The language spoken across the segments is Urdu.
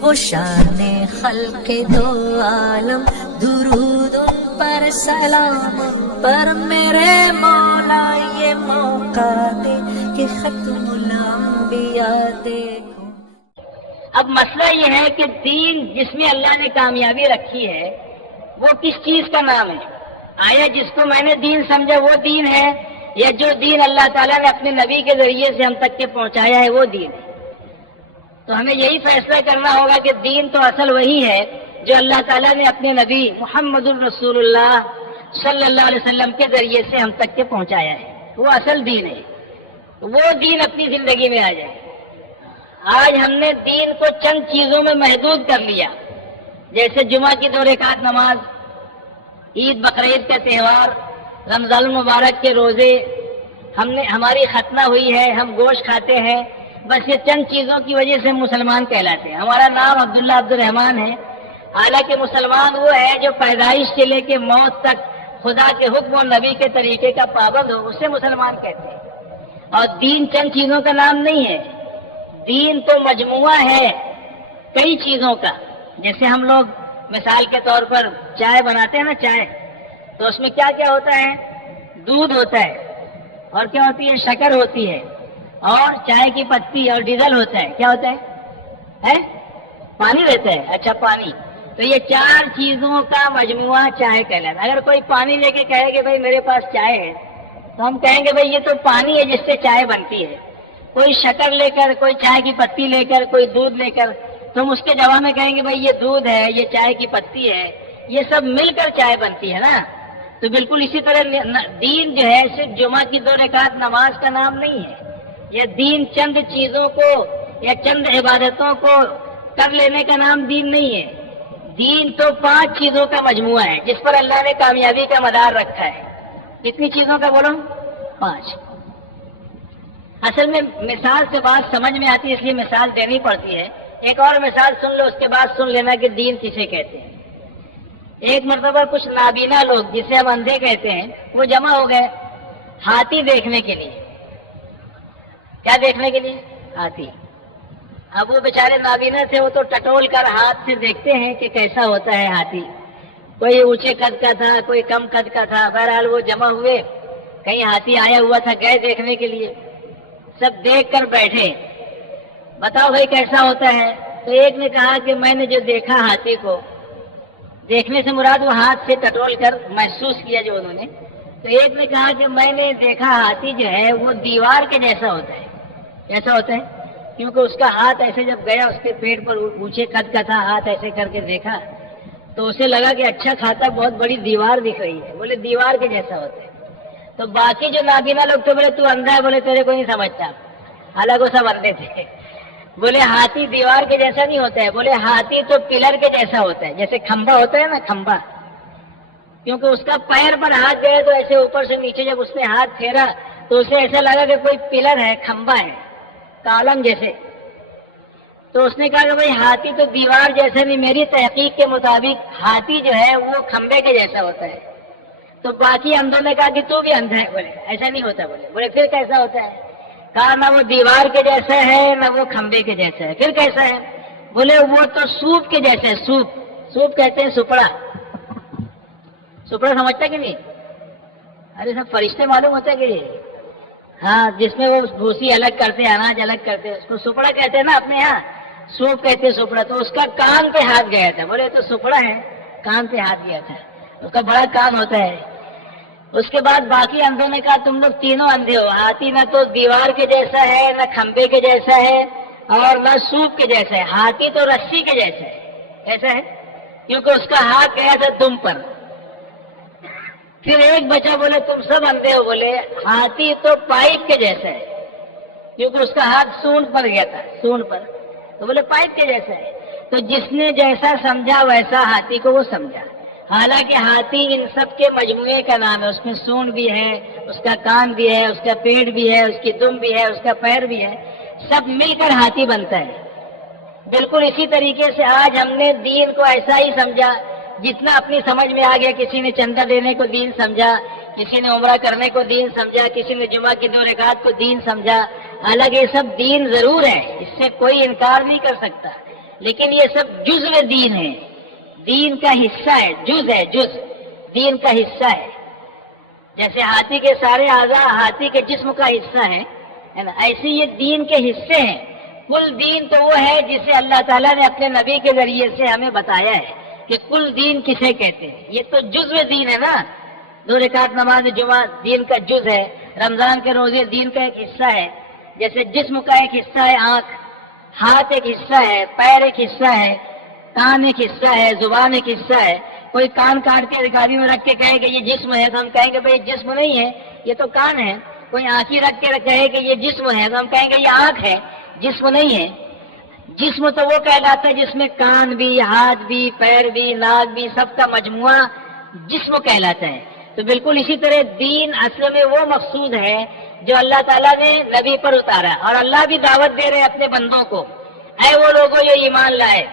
وہ شان خلق دو عالم، درود ان پر سلام ان پر میرے مولا، یہ موقع دے کہ ختم الانبیاء دیکھو۔ اب مسئلہ یہ ہے کہ دین جس میں اللہ نے کامیابی رکھی ہے وہ کس چیز کا نام ہے؟ آیا جس کو میں نے دین سمجھا وہ دین ہے، یا جو دین اللہ تعالیٰ نے اپنے نبی کے ذریعے سے ہم تک کے پہنچایا ہے وہ دین ہے؟ تو ہمیں یہی فیصلہ کرنا ہوگا کہ دین تو اصل وہی ہے جو اللہ تعالیٰ نے اپنے نبی محمد الرسول اللہ صلی اللہ علیہ وسلم کے ذریعے سے ہم تک کے پہنچایا ہے، وہ اصل دین ہے۔ وہ دین اپنی زندگی میں آ جائے۔ آج ہم نے دین کو چند چیزوں میں محدود کر لیا، جیسے جمعہ کی 2 رکعت نماز، عید بقرعید کا تہوار، رمضان المبارک کے روزے، ہماری ختنہ ہوئی ہے، ہم گوشت کھاتے ہیں، بس یہ چند چیزوں کی وجہ سے ہم مسلمان کہلاتے ہیں۔ ہمارا نام عبداللہ عبد الرحمن ہے، حالانکہ مسلمان وہ ہے جو پیدائش سے لے کے موت تک خدا کے حکم اور نبی کے طریقے کا پابند ہو، اسے مسلمان کہتے ہیں۔ اور دین چند چیزوں کا نام نہیں ہے، دین تو مجموعہ ہے کئی چیزوں کا۔ جیسے ہم لوگ مثال کے طور پر چائے بناتے ہیں نا، چائے تو اس میں کیا کیا ہوتا ہے؟ دودھ ہوتا ہے، اور کیا ہوتی ہے؟ شکر ہوتی ہے، اور چائے کی پتی اور ڈیزل ہوتا ہے۔ کیا ہوتا ہے؟ پانی رہتا ہے۔ اچھا، پانی۔ تو یہ 4 چیزوں کا مجموعہ چائے کہلاتا ہے۔ اگر کوئی پانی لے کے کہے کہ بھائی میرے پاس چائے ہے، تو ہم کہیں گے بھائی یہ تو پانی ہے جس سے چائے بنتی ہے۔ کوئی شکر لے کر، کوئی چائے کی پتی لے کر، کوئی دودھ لے کر، تو ہم اس کے جواب میں کہیں گے بھائی یہ دودھ ہے، یہ چائے کی پتی ہے، یہ سب مل کر چائے بنتی ہے نا۔ تو بالکل اسی طرح دین جو ہے صرف جمعہ کی 2 رکعت نماز کا نام نہیں ہے۔ یہ دین چند چیزوں کو یا چند عبادتوں کو کر لینے کا نام دین نہیں ہے۔ دین تو 5 چیزوں کا مجموعہ ہے جس پر اللہ نے کامیابی کا مدار رکھا ہے۔ کتنی چیزوں کا بولو؟ 5۔ اصل میں مثال سے بات سمجھ میں آتی ہے، اس لیے مثال دینی پڑتی ہے۔ ایک اور مثال سن لو، اس کے بعد سن لینا کہ دین کسے کہتے ہیں۔ ایک مرتبہ کچھ نابینا لوگ، جسے ہم اندھے کہتے ہیں، وہ جمع ہو گئے ہاتھی دیکھنے کے لیے۔ کیا دیکھنے کے لیے؟ ہاتھی۔ اب وہ بیچارے نابینا تھے، وہ تو ٹٹول کر ہاتھ سے دیکھتے ہیں کہ کیسا ہوتا ہے ہاتھی۔ کوئی اونچے قد کا تھا، کوئی کم قد کا تھا، بہرحال وہ جمع ہوئے، کہیں ہاتھی آیا ہوا تھا، گئے دیکھنے کے لیے۔ سب دیکھ کر بیٹھے، بتاؤ بھائی کیسا ہوتا ہے؟ تو ایک نے کہا کہ میں نے جو دیکھا ہاتھی کو، دیکھنے سے مراد وہ ہاتھ سے ٹٹول کر محسوس کیا جو انہوں نے، تو ایک نے کہا کہ میں نے دیکھا ہاتھی جو ہے وہ دیوار کے جیسا ہوتا ہے۔ کیسا ہوتا ہے؟ کیونکہ اس کا ہاتھ ایسے جب گیا اس کے پیٹ پر، اونچے قد کا تھا، ہاتھ ایسے کر کے دیکھا تو اسے لگا کہ اچھا کھاتا بہت بڑی دیوار دکھ رہی ہے، بولے دیوار کے جیسا ہوتا ہے۔ تو باقی جو نابینا لوگ تو بولے تو اندھا ہے، بولے تیرے کو نہیں سمجھتا، حالانکہ وہ سب اندھے تھے۔ بولے ہاتھی دیوار کے جیسا نہیں ہوتا ہے، بولے ہاتھی تو پلر کے جیسا ہوتا ہے، جیسے کھمبا ہوتا ہے نا، کھمبا، کیونکہ اس کا پیر پر ہاتھ گئے تو ایسے اوپر سے نیچے جب اس نے ہاتھ پھیرا تو اسے ایسا لگا کہ کوئی پلر ہے، کھمبا ہے، کالم جیسے۔ تو اس نے کہا کہ بھائی ہاتھی تو دیوار جیسا نہیں، میری تحقیق کے مطابق ہاتھی جو ہے وہ کھمبے کے جیسا ہوتا ہے۔ تو باقی اندھوں نے کہا کہ تو بھی اندھا ہے، بولے ایسا نہیں ہوتا، بولے پھر کیسا ہوتا ہے؟ کہا نہ وہ دیوار کے جیسا ہے نہ وہ کھمبے کے جیسا ہے، پھر کیسا ہے؟ بولے وہ تو سوپ کے جیسے ہے، سوپ، سوپ کہتے ہیں سپڑا، سپڑا سمجھتا کہ نہیں؟ ارے سب فرشتے معلوم ہوتا ہے کہ ہاں، جس میں وہ بھوسی الگ کرتے ہیں، اناج الگ کرتے ہیں، اس کو سپڑا کہتے ہیں نا اپنے یہاں، سوپ کہتے ہیں سپڑا۔ تو اس کا کان پہ ہاتھ گیا تھا، بولے تو سپڑا ہے، کان پہ ہاتھ گیا تھا، اس کا بڑا کان ہوتا ہے۔ اس کے بعد باقی اندھوں نے کہا تم لوگ تینوں اندھے ہو، ہاتھی نہ تو دیوار کے جیسا ہے، نہ کھمبے کے جیسا ہے، اور نہ سوپ کے جیسا ہے، ہاتھی تو رسی کے جیسا ہے۔ کیسا ہے؟ کیونکہ اس کا ہاتھ گیا تھا دم پر۔ پھر ایک بچہ بولے تم سب اندھے ہو، بولے ہاتھی تو پائپ کے جیسا ہے، کیونکہ اس کا ہاتھ سونڈ پر گیا تھا، سونڈ پر، تو بولے پائپ کے جیسا ہے۔ تو جس نے جیسا سمجھا ویسا ہاتھی کو وہ سمجھا، حالانکہ ہاتھی ان سب کے مجموعے کا نام ہے۔ اس میں سونڈ بھی ہے، اس کا کان بھی ہے، اس کا پیٹ بھی ہے، اس کی دم بھی ہے، اس کا پیر بھی ہے، سب مل کر ہاتھی بنتا ہے۔ بالکل اسی طریقے سے آج ہم نے دین کو ایسا ہی سمجھا، جتنا اپنی سمجھ میں آ گیا۔ کسی نے چندہ دینے کو دین سمجھا، کسی نے عمرہ کرنے کو دین سمجھا، کسی نے جمعہ کی 2 رکعت کو دین سمجھا۔ حالانکہ یہ سب دین ضرور ہے، اس سے کوئی انکار نہیں کر سکتا، لیکن یہ سب جزو دین ہے، دین کا حصہ ہے، جز ہے، جز دین کا حصہ ہے۔ جیسے ہاتھی کے سارے اعضاء ہاتھی کے جسم کا حصہ ہے نا، ایسے یہ دین کے حصے ہیں۔ کل دین تو وہ ہے جسے اللہ تعالیٰ نے اپنے نبی کے ذریعے سے ہمیں بتایا ہے کہ کل دین کسے کہتے ہیں۔ یہ تو جزو دین ہے نا، 2 رکعت نماز جمعہ دین کا جز ہے، رمضان کے روزے دین کا ایک حصہ ہے۔ جیسے جسم کا ایک حصہ ہے آنکھ، ہاتھ ایک حصہ ہے، پیر ایک حصہ ہے، کان ایک حصہ ہے، زبان ایک حصہ ہے۔ کوئی کان کاٹ کے رکابی میں رکھ کے کہے کہ یہ جسم ہے تو ہم کہیں گے بھائی جسم نہیں ہے، یہ تو کان ہے۔ کوئی آنکھی رکھ کے کہے کہ یہ جسم ہے تو ہم کہیں گے یہ آنکھ ہے، جسم نہیں ہے۔ جسم تو وہ کہلاتا ہے جس میں کان بھی، ہاتھ بھی، پیر بھی، ناک بھی، سب کا مجموعہ جسم کہلاتا ہے۔ تو بالکل اسی طرح دین اصل میں وہ مقصود ہے جو اللہ تعالیٰ نے نبی پر اتارا، اور اللہ بھی دعوت دے رہے اپنے بندوں کو، اے وہ لوگوں جو ایمان لائے۔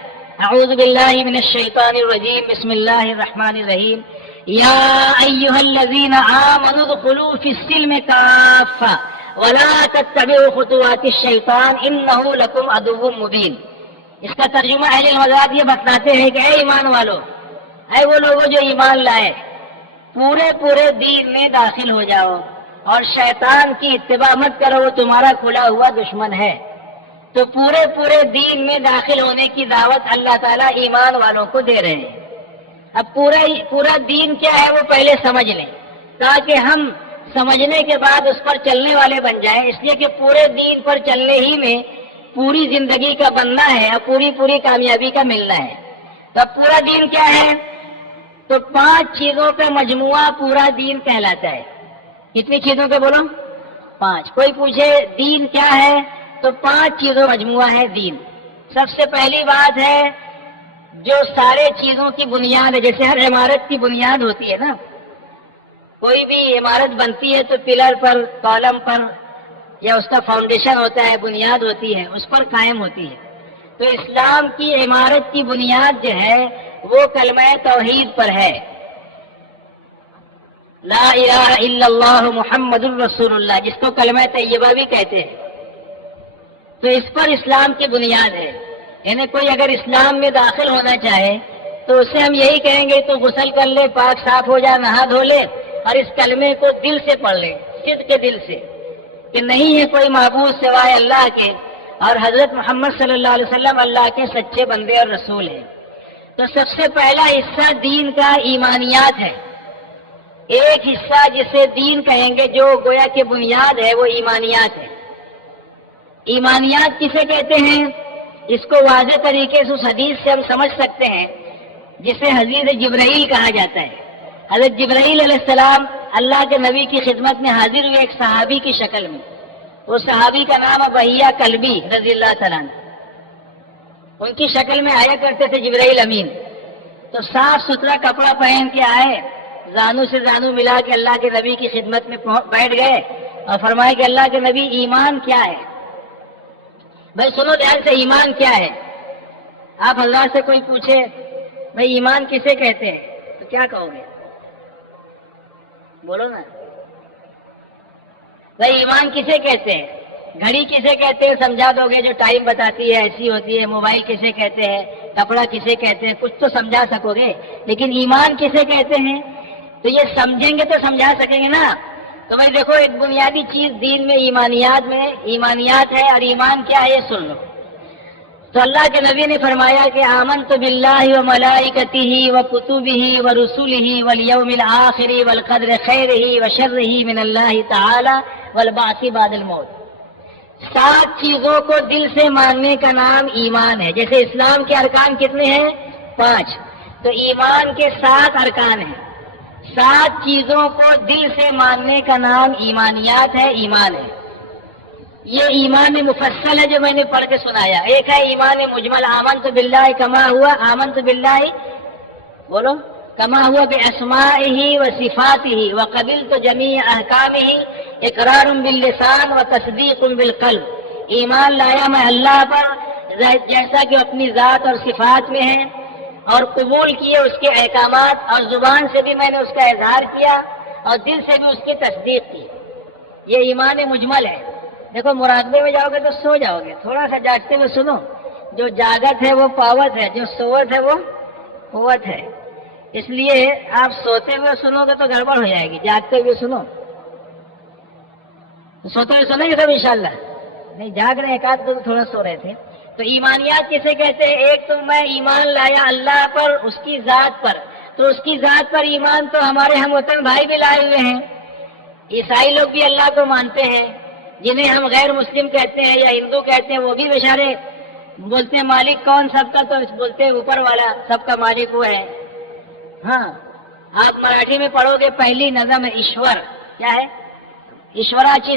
اعوذ باللہ من الشیطان الرجیم، بسم اللہ الرحمن الرحیم، یا ایہا الذین آمنوا ادخلوا فی السلم کافہ ولا تتبعوا خطوات الشیطان انہ لکم عدو مبین۔ اس کا ترجمہ اہل المذاہب یہ بتلاتے ہیں کہ اے ایمان والو، اے وہ لوگوں جو ایمان لائے، پورے دین میں داخل ہو جاؤ اور شیطان کی اتباع مت کرو، وہ تمہارا کھلا ہوا دشمن ہے۔ تو پورے دین میں داخل ہونے کی دعوت اللہ تعالیٰ ایمان والوں کو دے رہے ہیں۔ اب پورا دین کیا ہے وہ پہلے سمجھ لیں، تاکہ ہم سمجھنے کے بعد اس پر چلنے والے بن جائیں، اس لیے کہ پورے دین پر چلنے ہی میں پوری زندگی کا بننا ہے اور پوری کامیابی کا ملنا ہے۔ تو اب پورا دین کیا ہے؟ تو 5 چیزوں کا مجموعہ پورا دین کہلاتا ہے۔ کتنی چیزوں کے بولو؟ 5۔ کوئی پوچھے دین کیا ہے تو 5 چیزوں مجموعہ ہے دین۔ سب سے پہلی بات ہے جو سارے چیزوں کی بنیاد ہے، جیسے ہر عمارت کی بنیاد ہوتی ہے نا، کوئی بھی عمارت بنتی ہے تو پلر پر، کالم پر، یا اس کا فاؤنڈیشن ہوتا ہے، بنیاد ہوتی ہے، اس پر قائم ہوتی ہے۔ تو اسلام کی عمارت کی بنیاد جو ہے وہ کلمہ توحید پر ہے، لا الہ الا اللہ محمد الرسول اللہ، جس کو کلمہ طیبہ بھی کہتے ہیں۔ تو اس پر اسلام کی بنیاد ہے، یعنی کوئی اگر اسلام میں داخل ہونا چاہے تو اسے ہم یہی کہیں گے تو غسل کر لے، پاک صاف ہو جائے، نہا دھو لے، اور اس کلمے کو دل سے پڑھ لے، صدق کے دل سے، کہ نہیں ہے کوئی معبود سوائے اللہ کے، اور حضرت محمد صلی اللہ علیہ وسلم اللہ کے سچے بندے اور رسول ہیں۔ تو سب سے پہلا حصہ دین کا ایمانیات ہے۔ ایک حصہ جسے دین کہیں گے جو گویا کہ بنیاد ہے وہ ایمانیات ہے۔ ایمانیات کسے کہتے ہیں؟ اس کو واضح طریقے سے اس حدیث سے ہم سمجھ سکتے ہیں جسے حدیث جبرائیل کہا جاتا ہے۔ حضرت جبرائیل علیہ السلام اللہ کے نبی کی خدمت میں حاضر ہوئے ایک صحابی کی شکل میں۔ وہ صحابی کا نام ہے بحیہ کلبی رضی اللہ تعالیٰ عنہ۔ ان کی شکل میں آیا کرتے تھے جبرائیل امین۔ تو صاف ستھرا کپڑا پہن کے آئے، زانو سے زانو ملا کے اللہ کے نبی کی خدمت میں بیٹھ گئے اور فرمایا کہ اللہ کے نبی ایمان کیا ہے؟ بھائی سنو دھیان سے، ایمان کیا ہے؟ آپ اللہ سے کوئی پوچھے بھائی ایمان کسے کہتے ہیں تو کیا کہو گے؟ بولو نا بھائی ایمان کسے کہتے ہیں؟ گھڑی کسے کہتے ہیں سمجھا دو گے جو ٹائم بتاتی ہے ایسی ہوتی ہے، موبائل کسے کہتے ہیں، کپڑا کسے کہتے ہیں، کچھ تو سمجھا سکو گے، لیکن ایمان کسے کہتے ہیں تو یہ سمجھیں گے تو سمجھا سکیں گے نا۔ تو بھائی دیکھو ایک بنیادی چیز دین میں ایمانیات ہے، اور ایمان کیا ہے یہ سن لو۔ تو اللہ کے نبی نے فرمایا کہ آمنت باللہ و ملائکتہ و کتبہ و رسلہ والیوم الآخر والقدر خیرہ و شرہ من اللہ تعالی والبعث بعد الموت۔ 7 چیزوں کو دل سے ماننے کا نام ایمان ہے۔ جیسے اسلام کے ارکان کتنے ہیں؟ 5۔ تو ایمان کے 7 ارکان ہیں۔ 7 چیزوں کو دل سے ماننے کا نام ایمانیات ہے، ایمان ہے۔ یہ ایمان مفصل ہے جو میں نے پڑھ کے سنایا۔ ایک ہے ایمان مجمل، آمنت باللہ کما ہوا، آمنت باللہ بولو کما ہوا باسمائہ و صفاتہ وقبلت جمیع احکامہ اقرار باللسان و تصدیق بالقلب۔ ایمان لایا میں اللہ پر جیسا کہ اپنی ذات اور صفات میں ہے، اور قبول کیے اس کے احکامات، اور زبان سے بھی میں نے اس کا اظہار کیا اور دل سے بھی اس کی تصدیق کی۔ یہ ایمان مجمل ہے۔ دیکھو مراقبے میں جاؤ گے تو سو جاؤ گے، تھوڑا سا جاگتے ہوئے سنو۔ جو جاگت ہے وہ پاوت ہے، جو سوت ہے وہ قوت ہے. اس لیے آپ سوتے ہوئے سنو گے تو گڑبڑ ہو جائے گی، جاگتے ہوئے سنو. سوتے ہوئے سنیں گے سب انشاءاللہ؟ نہیں، جاگ رہے، ایک آدھ دو تھوڑا سو رہے تھے. تو ایمانیات کسے کہتے ہیں؟ ایک تو میں ایمان لایا اللہ پر، اس کی ذات پر. تو اس کی ذات پر ایمان تو ہمارے ہم وطن بھائی بھی لائے ہوئے ہیں. عیسائی لوگ بھی اللہ کو مانتے ہیں، جنہیں ہم غیر مسلم کہتے ہیں یا ہندو کہتے ہیں، وہ بھی بیچارے بولتے ہیں مالک کون سب کا، تو بولتے ہیں اوپر والا سب کا مالک وہ ہے. ہاں، آپ مراٹھی میں پڑھو گے پہلی نظم ہے ایشور. کیا ہے؟ ایشوراچی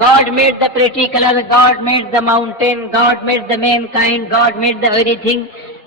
God made the pretty color, God made the mountain, God made the mankind, God made the everything.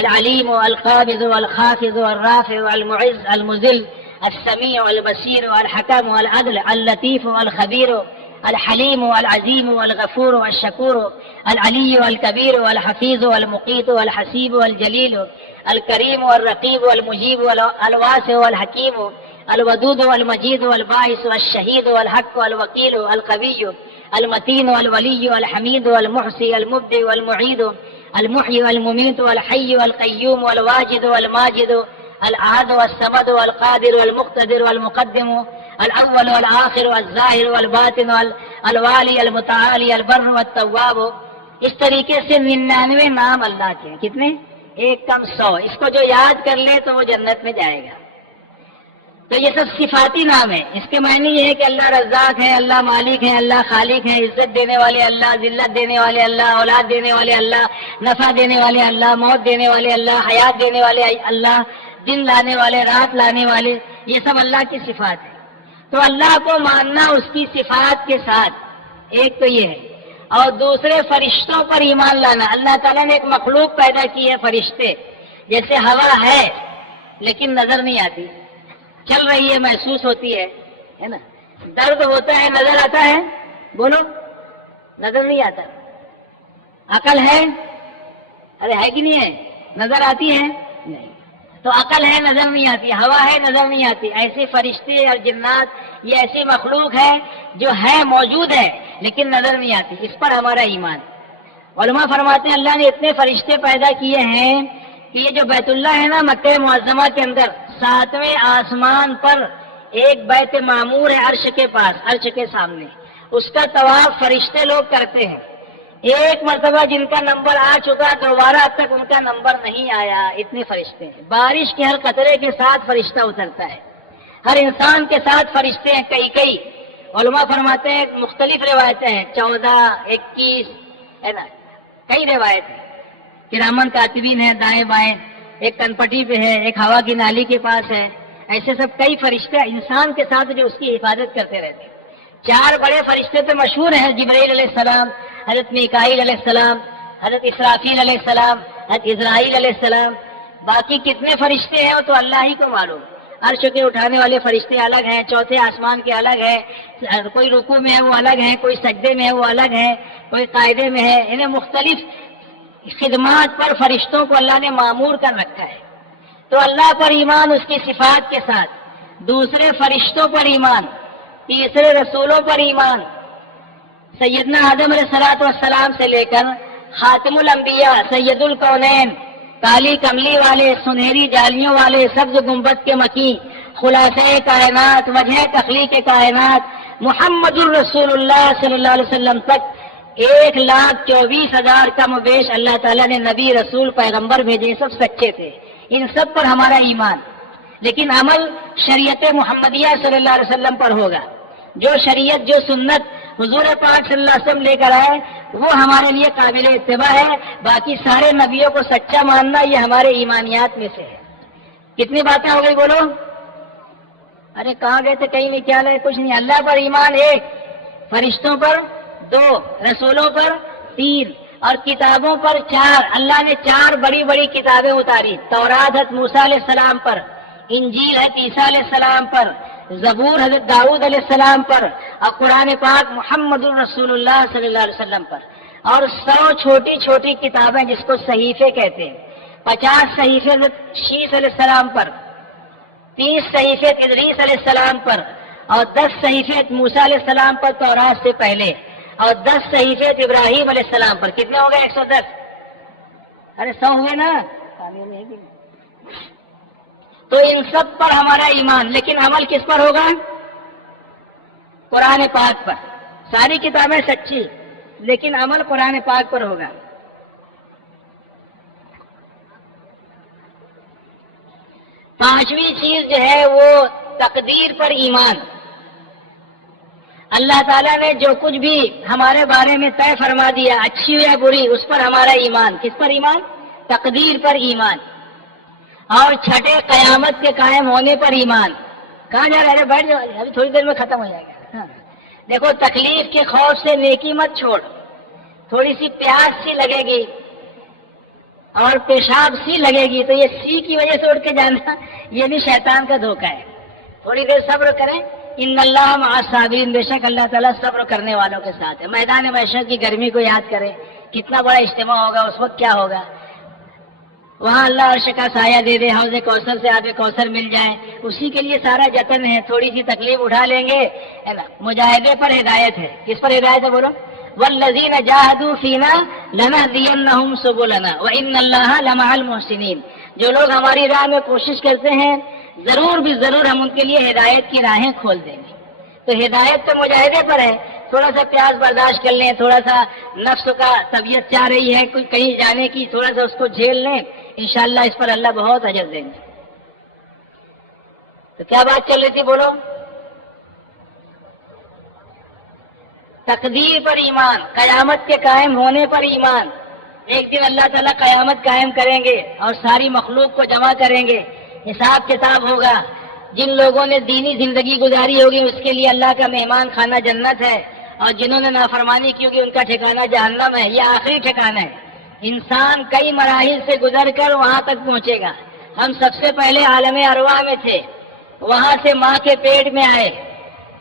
العليم والقابض والخافض والرافع والمعز المذل السميع والبصير والحكم والعدل اللطيف والخبير الحليم والعظيم والغفور والشكور العلي والكبير والحفيظ والمقيت والحسيب والجليل الكريم والرقيب والمجيب والواسع والحكيم الودود والمجيد والباعث والشهيد والحق والوكيل القوي المتين والولي والحميد والمحصي المبدع والمعيد المحيي والمميت والحي والقيوم والواجد والماجد الأحد والصمد والقادر والمقتدر والمقدم الأول والآخر والظاهر والباطن والوالي المتعالي البر والتواب. اس طریقے سے 99 نام اللہ کے ہیں. کتنے؟ 1 کم 100. اس کو جو یاد کر لے تو وہ جنت میں جائے گا. تو یہ سب صفاتی نام ہے. اس کے معنی یہ ہے کہ اللہ رزاق ہے, اللہ مالک ہے, اللہ خالق ہے, عزت دینے والے اللہ, ذلت دینے والے اللہ, اولاد دینے والے اللہ, نفع دینے والے اللہ, موت دینے والے اللہ, حیات دینے والے اللہ, دن لانے والے, رات لانے والے. یہ سب اللہ کی صفات ہے. تو اللہ کو ماننا اس کی صفات کے ساتھ، ایک تو یہ ہے، اور دوسرے فرشتوں پر ایمان لانا۔ اللہ تعالیٰ نے ایک مخلوق پیدا کی ہے، فرشتے، جیسے ہوا ہے لیکن نظر نہیں آتی، چل رہی ہے، محسوس ہوتی ہے نا، درد ہوتا ہے نظر آتا ہے، بولو نظر نہیں آتا۔ عقل ہے، ارے ہے کہ نہیں ہے، نظر آتی ہے نہیں، تو عقل ہے نظر نہیں آتی، ہوا ہے نظر نہیں آتی۔ ایسے فرشتے اور جنات یہ ایسی مخلوق ہے جو ہے، موجود ہے لیکن نظر نہیں آتی، اس پر ہمارا ایمان۔ علماء فرماتے ہیں اللہ نے اتنے فرشتے پیدا کیے ہیں کہ یہ جو بیت اللہ ہے نا مکہ معظمہ کے اندر، 7ویں آسمان پر ایک بیت معمور ہے عرش کے پاس، عرش کے سامنے، اس کا طواف فرشتے لوگ کرتے ہیں۔ ایک مرتبہ جن کا نمبر آ چکا، دوبارہ اب تک ان کا نمبر نہیں آیا، اتنے فرشتے ہیں۔ بارش کے ہر قطرے کے ساتھ فرشتہ اترتا ہے، ہر انسان کے ساتھ فرشتے ہیں، کئی علماء فرماتے ہیں مختلف روایتیں ہیں، 14، 21 ہے نا، کئی روایتیں، کرامن کاتبین ہے دائیں بائیں، ایک کنپٹی پہ ہے، ایک ہوا کی نالی کے پاس ہے، ایسے سب کئی فرشتے انسان کے ساتھ جو اس کی حفاظت کرتے رہتے ہیں۔ 4 بڑے فرشتے تو مشہور ہیں، جبرائیل علیہ السلام، حضرت میکائیل علیہ السلام، حضرت اسرافیل علیہ السلام، حضرت اسرائیل علیہ السلام۔ باقی کتنے فرشتے ہیں وہ تو اللہ ہی کو معلوم۔ عرش کے اٹھانے والے فرشتے الگ ہیں، 4تھے آسمان کے الگ ہیں، کوئی رکوع میں ہے وہ الگ ہے، کوئی سجدے میں ہے وہ الگ ہے، کوئی قاعدے میں ہے، انہیں مختلف خدمات پر فرشتوں کو اللہ نے معمور کر رکھا ہے۔ تو اللہ پر ایمان اس کی صفات کے ساتھ، دوسرے فرشتوں پر ایمان، تیسرے رسولوں پر ایمان، سیدنا آدم علیہ السلام سے لے کر خاتم الانبیاء سید الکونین، کالی کملی والے، سنہری جالیوں والے، سبز گنبد کے مکی، خلاصہ کائنات، وجہ تخلیق کائنات، محمد الرسول اللہ صلی اللہ علیہ وسلم تک 1,24,000 کم و بیش اللہ تعالیٰ نے نبی، رسول، پیغمبر بھیجے، سب سچے تھے، ان سب پر ہمارا ایمان۔ لیکن عمل شریعت محمدیہ صلی اللہ علیہ وسلم پر ہوگا، جو شریعت، جو سنت حضور پاک صلی اللہ علیہ وسلم لے کر آئے وہ ہمارے لیے قابل اتباع ہے۔ باقی سارے نبیوں کو سچا ماننا یہ ہمارے ایمانیات میں سے ہے۔ کتنی باتیں ہو گئی بولو؟ ارے کہاں گئے تھے، کہیں نہیں، کیا لگے، کچھ نہیں۔ اللہ پر ایمان 1، فرشتوں پر 2، رسولوں پر 3 اور کتابوں پر 4۔ اللہ نے 4 بڑی بڑی کتابیں اتاری، تورات حضرت موسیٰ علیہ السلام پر، انجیل حضرت عیسیٰ علیہ السلام پر، زبور حضرت داؤد علیہ السلام پر، اور قرآن پاک محمد الرسول اللہ صلی اللہ علیہ وسلم پر، اور 100 چھوٹی چھوٹی کتابیں جس کو صحیفے کہتے ہیں، 50 صحیفے حضرت شیس علیہ السلام پر، 30 صحیفے ادریس علیہ السلام پر، اور 10 صحیفے موسیٰ علیہ السلام پر تورات سے پہلے، اور 10 صحیفے ابراہیم علیہ السلام پر۔ کتنے ہو گئے؟ 110۔ ارے 100 ہوئے نا؟ تو ان سب پر ہمارا ایمان، لیکن عمل کس پر ہوگا؟ قرآن پاک پر۔ ساری کتابیں سچی لیکن عمل قرآن پاک پر ہوگا۔ 5ویں چیز جو ہے وہ تقدیر پر ایمان۔ اللہ تعالیٰ نے جو کچھ بھی ہمارے بارے میں طے فرما دیا، اچھی ہو یا بری، اس پر ہمارا ایمان۔ کس پر ایمان؟ تقدیر پر ایمان۔ اور 6 قیامت کے قائم ہونے پر ایمان۔ کہاں جا رہے ہیں؟ بیٹھ جاؤ، ابھی تھوڑی دیر میں ختم ہو جائے گا۔ ہاں۔ دیکھو، تکلیف کے خوف سے نیکی مت چھوڑ، تھوڑی سی پیاس سی لگے گی اور پیشاب سی لگے گی تو یہ سی کی وجہ سے اٹھ کے جانا، یہ بھی شیطان کا دھوکہ ہے۔ تھوڑی دیر صبر کریں، ان اللہ مع الصابرین، بے شک اللہ تعالیٰ صبر کرنے والوں کے ساتھ ہے۔ میدان محشر کی گرمی کو یاد کریں، کتنا بڑا اجتماع ہوگا، اس وقت کیا ہوگا۔ وہاں اللہ عرش کا سایہ دے دے، حوض کوثر سے آب کوثر مل جائے، اسی کے لیے سارا جتن ہے۔ تھوڑی سی تکلیف اٹھا لیں گے، ہے نا۔ مجاہدے پر ہدایت ہے۔ کس پر ہدایت ہے بولو؟ والذین جاہدوا فینا لنہدینہم سبلنا وان اللہ لمع المحسنین۔ جو لوگ ہماری راہ میں کوشش کرتے ہیں ضرور بھی ضرور ہم ان کے لیے ہدایت کی راہیں کھول دیں گے۔ تو ہدایت تو مجاہدے پر ہے، تھوڑا سا پیاس برداشت کر لیں، تھوڑا سا نفس کا طبیعت چاہ رہی ہے کوئی کہیں جانے کی، تھوڑا سا اس کو جھیل لیں، انشاءاللہ اس پر اللہ بہت اجر دیں گے۔ تو کیا بات چل رہی تھی بولو؟ تقدیر پر ایمان، قیامت کے قائم ہونے پر ایمان۔ ایک دن اللہ تعالیٰ قیامت قائم کریں گے اور ساری مخلوق کو جمع کریں گے، حساب کتاب ہوگا، جن لوگوں نے دینی زندگی گزاری ہوگی اس کے لیے اللہ کا مہمان خانہ جنت ہے، اور جنہوں نے نافرمانی کی ہوگی ان کا ٹھکانہ جہنم ہے۔ یہ آخری ٹھکانہ ہے۔ انسان کئی مراحل سے گزر کر وہاں تک پہنچے گا۔ ہم سب سے پہلے عالم ارواح میں تھے، وہاں سے ماں کے پیٹ میں آئے،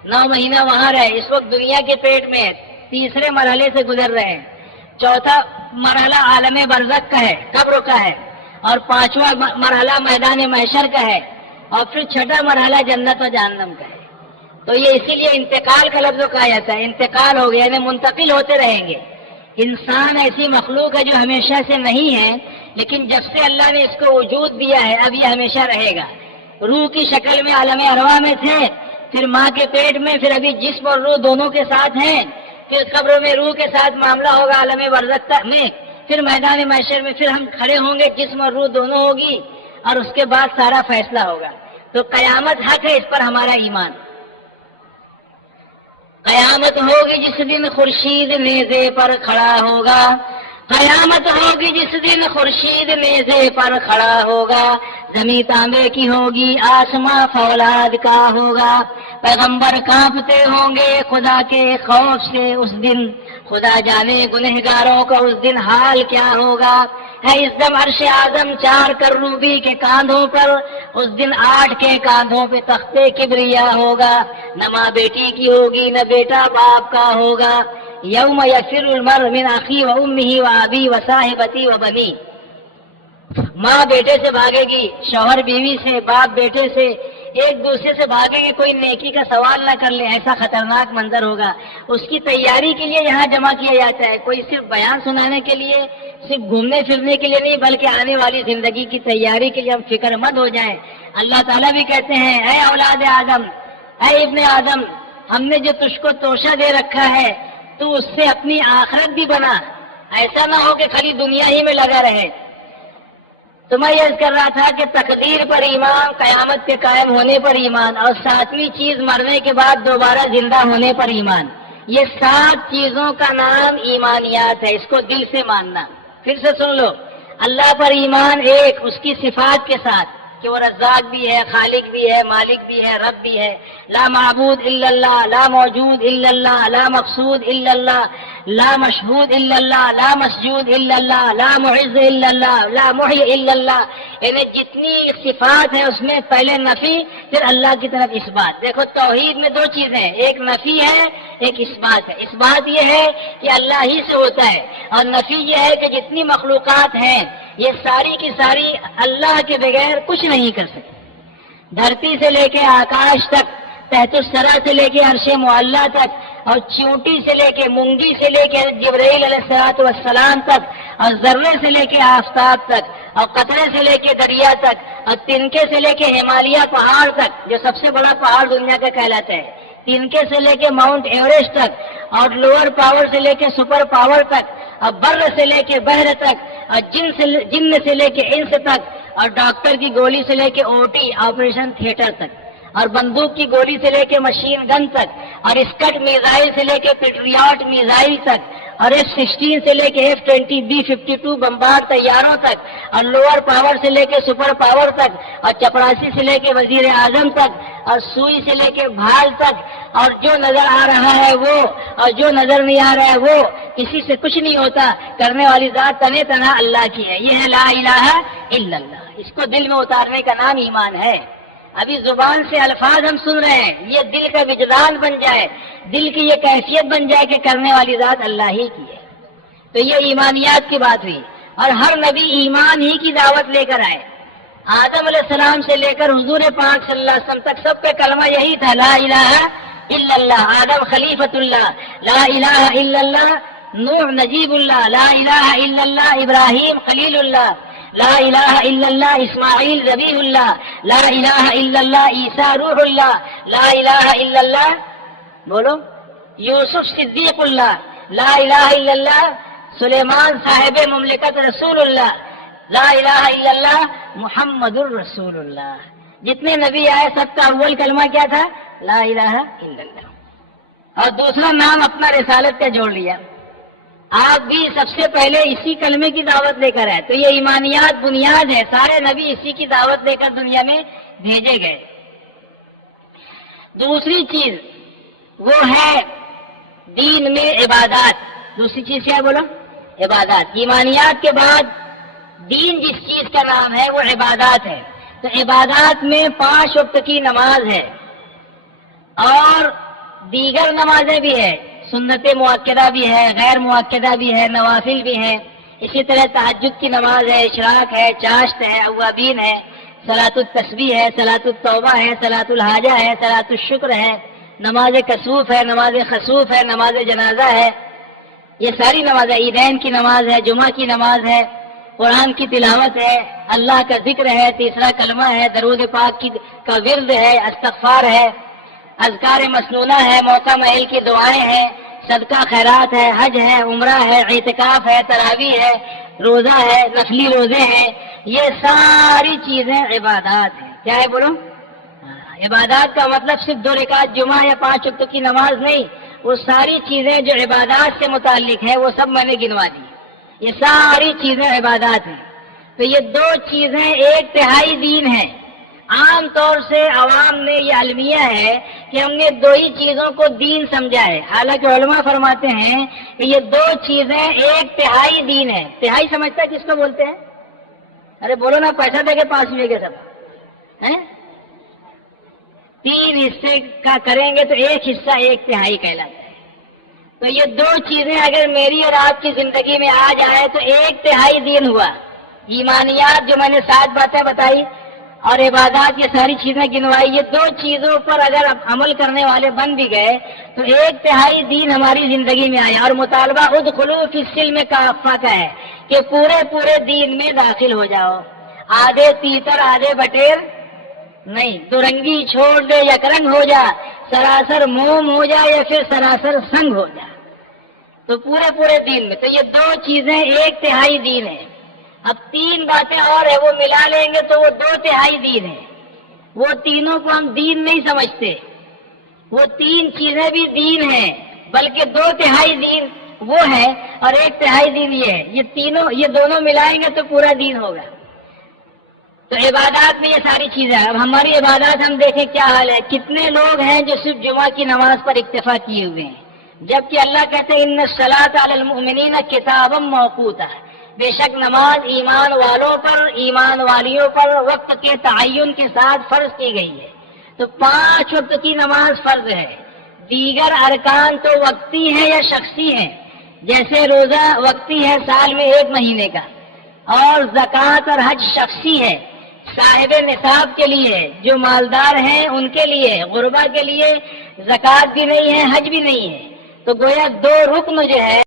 9 مہینہ وہاں رہے، اس وقت دنیا کے پیٹ میں ہے، تیسرے مرحلے سے گزر رہے ہیں۔ چوتھا مرحلہ عالم برزخ کا ہے، قبر کا ہے، اور 5واں مرحلہ میدان محشر کا ہے، اور پھر 6واں مرحلہ جنت و جہنم کا ہے۔ تو یہ اسی لیے انتقال کا لفظ کہا جاتا ہے، انتقال ہو گیا، یعنی منتقل ہوتے رہیں گے۔ انسان ایسی مخلوق ہے جو ہمیشہ سے نہیں ہے، لیکن جب سے اللہ نے اس کو وجود دیا ہے اب یہ ہمیشہ رہے گا۔ روح کی شکل میں عالم ارواح میں تھے، پھر ماں کے پیٹ میں، پھر ابھی جسم اور روح دونوں کے ساتھ ہیں، پھر قبر میں روح کے ساتھ معاملہ ہوگا عالم برزخ میں، پھر میدان محشر میں پھر ہم کھڑے ہوں گے، جسم اور روح دونوں ہوگی، اور اس کے بعد سارا فیصلہ ہوگا۔ تو قیامت حق ہے، اس پر ہمارا ایمان۔ قیامت ہوگی جس دن خورشید نیزے پر کھڑا ہوگا، قیامت ہوگی جس دن خورشید نیزے پر کھڑا ہوگا، زمین تانبے کی ہوگی، آسماں فولاد کا ہوگا، پیغمبر کانپتے ہوں گے خدا کے خوف سے اس دن، خدا جانے گنہگاروں کا اس دن حال کیا ہوگا۔ ہے اس دم عرش اعظم 4 کروبی کے کاندھوں پر، اس دن 8 کے کاندھوں پہ تختے کبریا ہوگا، نہ ماں بیٹی کی ہوگی نہ بیٹا باپ کا ہوگا۔ یوم یفر المرء من اخی و امہ و ابی و صاحبتی و بنی، ماں بیٹے سے بھاگے گی، شوہر بیوی سے، باپ بیٹے سے، ایک دوسرے سے بھاگیں گے، کوئی نیکی کا سوال نہ کر لے، ایسا خطرناک منظر ہوگا۔ اس کی تیاری کے لیے یہاں جمع کیا جاتا ہے، کوئی صرف بیان سنانے کے لیے، صرف گھومنے پھرنے کے لیے نہیں، بلکہ آنے والی زندگی کی تیاری کے لیے ہم فکر مند ہو جائیں۔ اللہ تعالیٰ بھی کہتے ہیں، اے اولاد آدم، اے ابن آدم، ہم نے جو تجھ کو توشہ دے رکھا ہے تو اس سے اپنی آخرت بھی بنا، ایسا نہ ہو کہ خالی دنیا ہی میں لگا رہے۔ تو میں یہ کر رہا تھا کہ تقدیر پر ایمان، قیامت کے قائم ہونے پر ایمان، اور 7ویں چیز مرنے کے بعد دوبارہ زندہ ہونے پر ایمان۔ یہ 7 چیزوں کا نام ایمانیات ہے، اس کو دل سے ماننا۔ پھر سے سن لو، اللہ پر ایمان، ایک اس کی صفات کے ساتھ کہ وہ رزاق بھی ہے، خالق بھی ہے، مالک بھی ہے، رب بھی ہے، لا معبود الا اللہ، لا موجود الا اللہ، لا مقصود الا اللہ، لا مشہود الا اللہ، لا مسجود الا اللہ، لا معز الا اللہ، لا محی الا اللہ۔ یعنی جتنی صفات ہیں اس میں پہلے نفی، پھر اللہ کی طرف اثبات۔ دیکھو توحید میں 2 چیزیں، ایک نفی ہے، ایک اثبات ہے۔ اثبات یہ ہے کہ اللہ ہی سے ہوتا ہے، اور نفی یہ ہے کہ جتنی مخلوقات ہیں یہ ساری کی ساری اللہ کے بغیر کچھ نہیں کر سکتی۔ دھرتی سے لے کے آکاش تک، تحت الثری سے لے کے عرش معلیٰ تک، اور چیونٹی سے لے کے، مونگی سے لے کے جبرائیل علیہ السلام تک، اور ذرے سے لے کے آفتاب تک، اور قطرے سے لے کے دریا تک، اور تنکے سے لے کے ہمالیہ پہاڑ تک جو سب سے بڑا پہاڑ دنیا کا کہلاتا ہے، تنکے سے لے کے ماؤنٹ ایوریسٹ تک، اور لوور پاور سے لے کے سپر پاور تک، اور بر سے لے کے بحر تک، اور جن سے لے کے انس تک، اور ڈاکٹر کی گولی سے لے کے اوٹی آپریشن تھیٹر تک، اور بندوق کی گولی سے لے کے مشین گن تک، اور اسکٹ میزائل سے لے کے پیٹریاٹ میزائل تک، اور F-16 سے لے کے F-20 B-52 بمبار طیاروں تک، اور لوور پاور سے لے کے سپر پاور تک، اور چپراسی سے لے کے وزیر اعظم تک، اور سوئی سے لے کے بھال تک، اور جو نظر آ رہا ہے وہ، اور جو نظر نہیں آ رہا ہے وہ، کسی سے کچھ نہیں ہوتا، کرنے والی ذات تنہا تنہا اللہ کی ہے۔ یہ ہے لا الہ الا اللہ۔ اس کو دل میں اتارنے کا نام ایمان ہے۔ ابھی زبان سے الفاظ ہم سن رہے ہیں، یہ دل کا وجدان بن جائے، دل کی یہ کیفیت بن جائے کہ کرنے والی ذات اللہ ہی کی ہے۔ تو یہ ایمانیات کی بات ہوئی، اور ہر نبی ایمان ہی کی دعوت لے کر آئے۔ آدم علیہ السلام سے لے کر حضور پاک صلی اللہ علیہ وسلم تک سب کا کلمہ یہی تھا، لا الہ الا اللہ۔ آدم خلیفۃ اللہ، لا الہ الا اللہ نوح نجیب اللہ، لا الہ الا اللہ ابراہیم خلیل اللہ، لا الہ الا اللہ اسماعیل ذبیح اللہ، لا الہ الا اللہ عیسیٰ روح اللہ، لا الہ الا اللہ بولو یوسف صدیق اللہ، لا الہ الا اللہ سلیمان صاحب مملکت رسول اللہ، لا الہ الا اللہ محمد الرسول اللہ۔ جتنے نبی آئے سب کا اول کلمہ کیا تھا؟ لا الہ الا اللہ، اور دوسرا نام اپنا رسالت کا جوڑ لیا۔ آپ بھی سب سے پہلے اسی کلمے کی دعوت لے کر آئے۔ تو یہ ایمانیات بنیاد ہے، سارے نبی اسی کی دعوت لے کر دنیا میں بھیجے گئے۔ دوسری چیز وہ ہے دین میں عبادات. دوسری چیز کیا ہے بولو؟ عبادات. ایمانیات کے بعد دین جس چیز کا نام ہے وہ عبادات ہے. تو عبادات میں 5 وقت کی نماز ہے اور دیگر نمازیں بھی ہے. سنت مؤکدہ بھی ہے، غیر مؤکدہ بھی ہے، نوافل بھی ہیں. اسی طرح تہجد کی نماز ہے، اشراق ہے، چاشت ہے، اوابین ہے، صلاۃ التسبیح ہے، صلاۃ التوبہ ہے، صلاۃ الحاجہ ہے، صلاۃ الشکر ہے، نماز کسوف ہے، نماز خسوف ہے، نماز جنازہ ہے. یہ ساری نماز ہے. عیدین کی نماز ہے، جمعہ کی نماز ہے، قرآن کی تلاوت ہے، اللہ کا ذکر ہے، تیسرا کلمہ ہے، درود پاک کا ورد ہے، استغفار ہے، اذکار مسنونہ ہے، موقع محل کی دعائیں ہیں، صدقہ خیرات ہے، حج ہے، عمرہ ہے، اعتکاف ہے، تراویح ہے، روزہ ہے، نفلی روزے ہیں. یہ ساری چیزیں عبادات ہیں. کیا ہے بولو؟ عبادات کا مطلب صرف 2 رکعت جمعہ یا 5 وقت کی نماز نہیں. وہ ساری چیزیں جو عبادات سے متعلق ہے وہ سب میں نے گنوا دی. یہ ساری چیزیں عبادات ہیں. تو یہ 2 چیزیں 1/3 دین ہے. عام طور سے عوام نے یہ المیہ ہے کہ ہم نے 2 ہی چیزوں کو دین سمجھا ہے. حالانکہ علماء فرماتے ہیں کہ یہ 2 چیزیں 1/3 دین ہے. تہائی سمجھتا ہے کس کو بولتے ہیں؟ ارے بولو نا، پیسہ دے کے پاس ہوئے گے سب ہیں. 3 حصے کا کریں گے تو 1 حصہ 1/3 کہلاتا ہے. تو یہ 2 چیزیں اگر میری اور آپ کی زندگی میں آ جائے تو 1/3 دین ہوا. ایمانیات جو میں نے 7 باتیں بتائی اور عبادات یہ ساری چیزیں گنوائی، یہ 2 چیزوں پر اگر عمل کرنے والے بن بھی گئے تو 1/3 دین ہماری زندگی میں آیا. اور مطالبہ ادخلوا فی السلم کافہ کا ہے کہ پورے دین میں داخل ہو جاؤ. آدھے تیتر آدھے بٹیر نہیں. 2 رنگی چھوڑ دے یک رنگ ہو جا، سراسر موم ہو جا یا پھر سراسر سنگ ہو جا. تو پورے دین میں تو یہ 2 چیزیں 1/3 دین ہے. اب 3 باتیں اور ہیں، وہ ملا لیں گے تو وہ 2/3 دین ہے. وہ تینوں کو ہم دین نہیں سمجھتے. وہ 3 چیزیں بھی دین ہیں، بلکہ 2/3 دین وہ ہے اور 1/3 دین یہ ہے. یہ دونوں ملائیں گے تو پورا دین ہوگا. تو عبادات میں یہ ساری چیزیں ہیں. اب ہماری عبادات ہم دیکھیں کیا حال ہے. کتنے لوگ ہیں جو صرف جمعہ کی نماز پر اکتفا کیے ہوئے ہیں، جبکہ اللہ کہتے ہیں ان الصلاۃ علی المؤمنین کتابا موقوتا. بے شک نماز ایمان والوں پر، ایمان والیوں پر وقت کے تعین کے ساتھ فرض کی گئی ہے. تو 5 وقت کی نماز فرض ہے. دیگر ارکان تو وقتی ہیں یا شخصی ہیں. جیسے روزہ وقتی ہے، سال میں 1 مہینے کا، اور زکوٰۃ اور حج شخصی ہے، صاحب نصاب کے لیے، جو مالدار ہیں ان کے لیے. غربا کے لیے زکوٰۃ بھی نہیں ہے، حج بھی نہیں ہے. تو گویا 2 رکن جو ہے